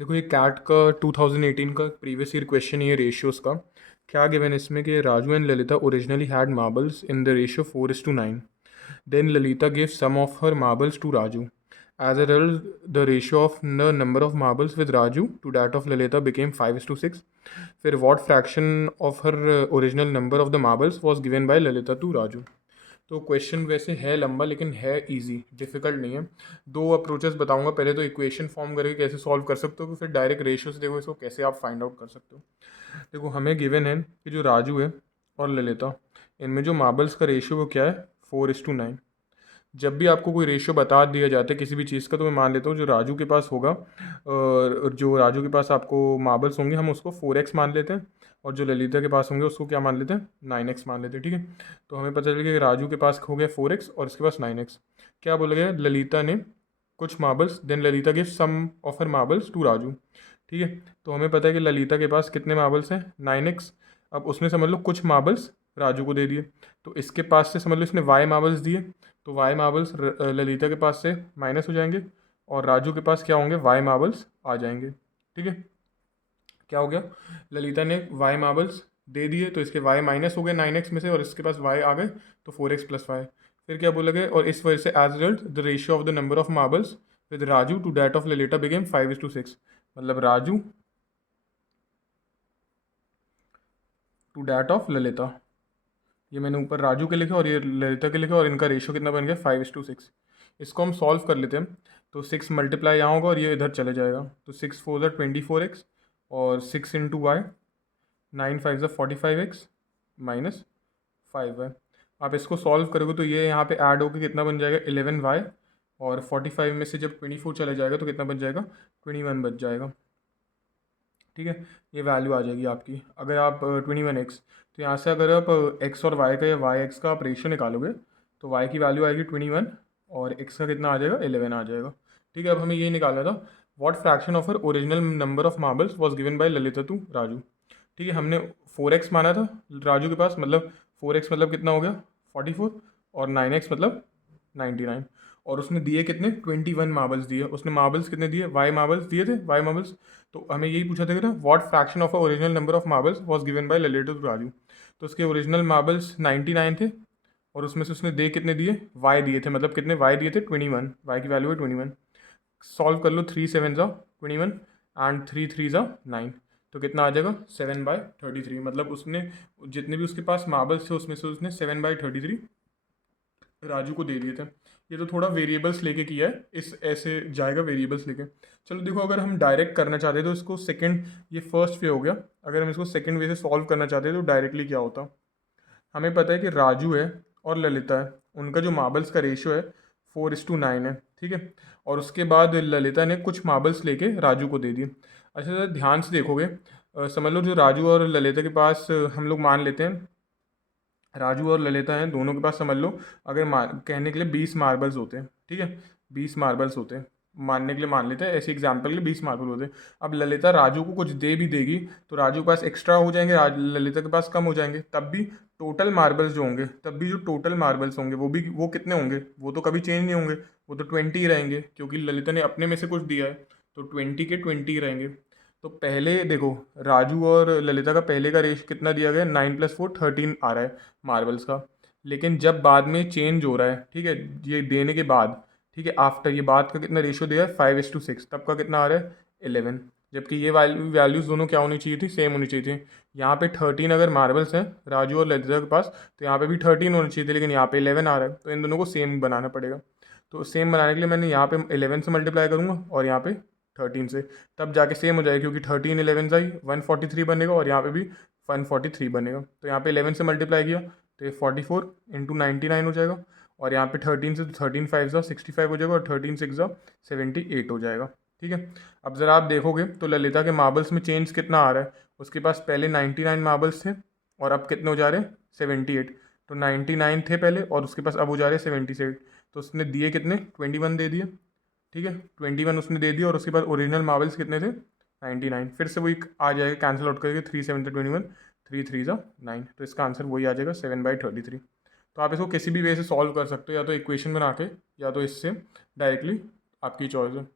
देखो ये कैट का 2018 का प्रीवियस ईयर क्वेश्चन ये रेशियोज का क्या गिवन इसमें कि Raju and Lalita originally had marbles in the ratio 4:9. Then Lalita give some of her marbles to Raju. As a result the ratio of the number of marbles with Raju to that of Lalita became 5:6. फिर what fraction of her original number of the marbles was given by Lalita to Raju. तो question वैसे है लंबा लेकिन है easy, difficult नहीं है. दो अप्रोचेस बताऊंगा. पहले तो इक्वेशन फॉर्म करके कैसे सॉल्व कर सकते हो, फिर डायरेक्ट रेशियो से देखो इसको कैसे आप फाइंड आउट कर सकते हो. देखो हमें गिवन है कि जो राजू है और ललिता, इनमें जो मार्बल्स का रेशियो वो क्या है, 4:9. जब भी आपको कोई रेशियो बता दिया जाता है किसी भी चीज़ का, तो मैं मान लेता हूँ जो राजू के पास होगा और जो राजू के पास आपको मार्बल्स होंगे हम उसको 4x मान लेते हैं, और जो ललिता के पास होंगे उसको क्या मान लेते हैं, 9x मान लेते हैं. ठीक है, तो हमें पता चल गया कि राजू के पास हो गया 4x और इसके पास 9x. क्या बोला गया, ललिता ने कुछ marbles, then Lalita give some of her marbles to Raju. ठीक है, तो हमें पता है कि ललिता के पास कितने मार्बल्स हैं, 9x. अब उसने समझ लो कुछ मार्बल्स राजू को दे दिए, तो इसके पास से समझ लो इसने y मार्बल्स दिए, तो y मार्बल्स ललिता के पास से माइनस हो जाएंगे और राजू के पास क्या होंगे, y मार्बल्स आ जाएंगे. ठीक है, क्या हो गया, ललिता ने y मार्बल्स दे दिए तो इसके y माइनस हो गए 9x में से, और इसके पास y आ गए तो 4x+y. फिर क्या बोला गया, और इस वजह से as result the ratio of the number of marbles with Raju to that of Lalita became 5:6. मतलब Raju to that of Lalita, ये मैंने ऊपर राजू के लिखे और ये ललिता के लिखे, और इनका रेशियो कितना बन गया, 5:6. इसको हम सॉल्व कर लेते हैं. तो 6 मल्टीप्लाई यहाँ होगा और ये इधर चले जाएगा, तो 6 4 24x और 6 × y, 9 5 45x माइनस 5y. आप इसको सॉल्व करोगे तो ये यहाँ पे ऐड होकर कितना बन जाएगा, 11y, और 45 में से जब 24 चला जाएगा तो कितना बच जाएगा, 21 बच जाएगा. ठीक है, ये वैल्यू आ जाएगी आपकी. अगर आप 21x, तो यहाँ से अगर आप x और y का या y x का आप रेशियो निकालोगे तो y की वैल्यू आएगी 21 और x का कितना आ जाएगा, 11 आ जाएगा. ठीक है, अब हमें ये निकालना था what fraction of her original number of marbles was given by Lalita to Raju. ठीक है, हमने 4x माना था राजू के पास, मतलब 4x मतलब कितना हो गया, 44, और 9x मतलब 99, और उसने दिए कितने, 21 मार्बल्स दिए. उसने मार्बल्स कितने दिए, वाई मार्बल्स दिए थे, वाई मार्बल्स. तो हमें यही पूछा था कि ना what fraction of a original number of marbles was given by Lalita to Raju. तो उसके ओरिजिनल मार्बल्स 99 थे, और उसमें से उसने दे कितने दिए, वाई दिए थे, मतलब कितने वाई दिए थे, 21. वाई की वैल्यू है 21. सॉल्व कर लो, 3 7 21 एंड 3 3 9, तो कितना आ जाएगा, 7/33. मतलब उसने जितने भी उसके पास मार्बल्स थे उसमें से उसने 7/33 राजू को दे दिए थे. ये तो थोड़ा वेरिएबल्स लेके किया है, इस ऐसे जाएगा वेरिएबल्स लेके. चलो देखो, अगर हम डायरेक्ट करना चाहते हैं तो इसको सेकंड, ये फर्स्ट वे हो गया. अगर हम इसको सेकंड वे से सॉल्व करना चाहते हैं तो डायरेक्टली क्या होता, हमें पता है कि राजू है और ललिता है, उनका जो मार्बल्स का रेशियो है 4:9 है. ठीक है, और उसके बाद ललिता ने कुछ मार्बल्स लेके राजू को दे दिए. अच्छा ज़रा ध्यान से देखोगे, समझ लो जो राजू और ललिता के पास हम लोग मान लेते हैं, राजू और ललिता हैं दोनों के पास, समझ लो अगर कहने के लिए 20 मार्बल्स होते हैं. ठीक है, 20 मार्बल्स होते हैं, मानने के लिए मान लेते हैं, ऐसे एग्जाम्पल के लिए 20 मार्बल होते हैं. अब ललिता राजू को कुछ दे भी देगी तो राजू के पास एक्स्ट्रा हो जाएंगे, ललिता के पास कम हो जाएंगे. तब भी टोटल मार्बल्स जो होंगे, तब भी जो टोटल मार्बल्स होंगे वो कितने होंगे, वो तो कभी चेंज नहीं होंगे, वो तो 20 रहेंगे, क्योंकि ललिता ने अपने में से कुछ दिया है, तो 20 के 20 रहेंगे. तो पहले देखो, राजू और ललिता का पहले का रेश कितना दिया गया, 9 + 4 13 आ रहा है मार्बल्स का. लेकिन जब बाद में चेंज हो रहा है, ठीक है, ये देने के बाद, ठीक है, आफ्टर ये बाद का कितना रेशियो दिया है, 5:6, तब का कितना आ रहा है, 11. जबकि ये वैल्यूज़ दोनों क्या होनी चाहिए थी, सेम होनी चाहिए थी. यहाँ पे 13 अगर मार्बल्स हैं राजू और ललिता के पास, तो यहाँ पे भी 13 होनी चाहिए थी, लेकिन यहाँ पे 11 आ रहा है, तो इन दोनों को सेम बनाना पड़ेगा. तो सेम बनाने के लिए मैंने यहाँ पे 11 से मल्टीप्लाई करूँगा और यहाँ पे 13 से, तब जाके सेम हो जाएगा, क्योंकि 13 11 आई 143 बनेगा, और यहाँ पे भी 143 बनेगा. तो यहाँ पे 11 से मल्टीप्लाई किया तो ये 44 × 99 हो जाएगा, और यहाँ पे 13 से, तो 13 5 65 हो जाएगा, और 13 6 78 हो जाएगा. ठीक है, अब ज़रा आप देखोगे तो ललिता के मार्बल्स में चेंज कितना आ रहा है, उसके पास पहले 99 मार्बल्स थे और अब कितने हो जा रहे हैं, 78. तो 99 थे पहले और उसके पास अब हो जा रहे हैं 77. तो उसने दिए कितने, 21 दे दिए. ठीक है, 21 उसने दे दिया, और उसके बाद ओरिजिनल मार्बल्स कितने थे, 99. फिर से वही आ जाएगा, कैंसिल आउट करके 3 7 21, 3 3 9, तो इसका आंसर वही आ जाएगा, 7/33. तो आप इसको किसी भी वे से सॉल्व कर सकते हो, या तो इक्वेशन बना के, या तो इससे डायरेक्टली, आपकी चॉइस है.